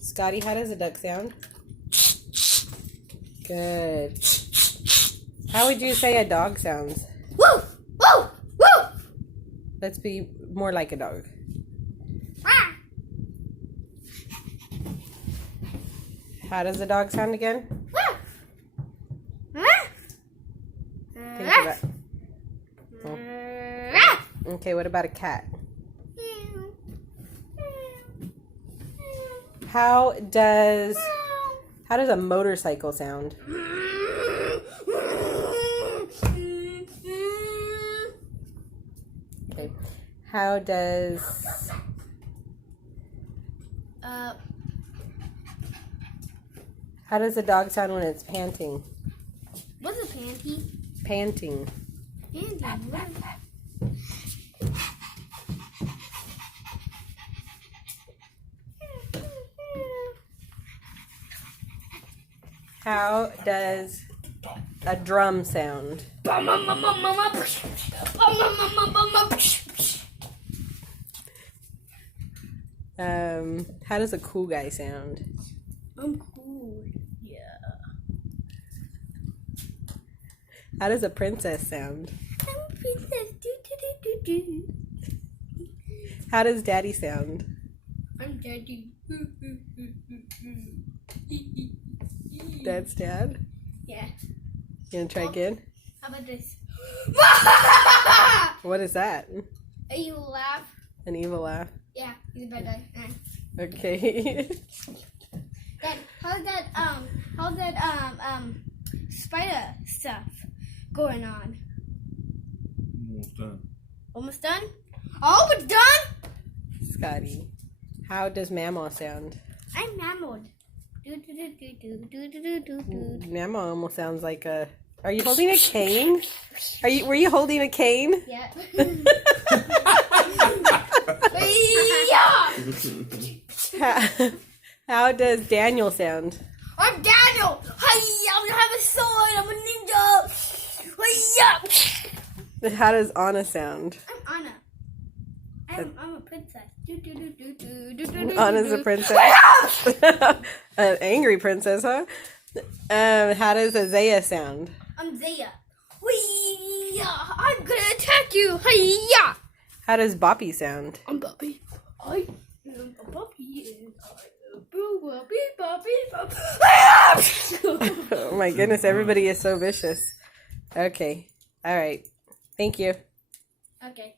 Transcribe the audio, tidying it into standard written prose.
Scotty, how does a duck sound? Good. How would you say a dog sounds? Woo! Woo! Woo! Let's be more like a dog. Ah. How does a dog sound again? Ah. Think about it. Okay, what about a cat? How does a motorcycle sound? Okay. How does a dog sound when it's panting? What's a panty? Panting. Panty. How does a drum sound? How does a cool guy sound? I'm cool. Yeah. How does a princess sound? I'm a princess. Do do do do do. How does daddy sound? I'm daddy. That's dad? Yeah. You gonna try again? How about this? What is that? You laugh. An evil laugh. Yeah, he's a bad guy. Okay. Dad, how's that spider stuff going on? Almost done. Almost done? Oh, it's done? Scotty, how does Mamaw sound? I'm mammaled. Do do do do do do do do do. Mamaw almost sounds like a. Are you holding a cane? Were you holding a cane? Yeah. How does Daniel sound? I'm Daniel. Hi, I'm gonna have a sword. I'm a ninja. Hi. How does Anna sound? I'm Anna. I'm a princess. Do do do do do do do. Anna's a princess. An angry princess, huh? How does Isaiah sound? I'm Zaya. I'm gonna attack you. Hi. How does Boppy sound? I'm Bobby. I am a Bobby and I am Bobby. Oh my goodness, everybody is so vicious. Okay. All right. Thank you. Okay.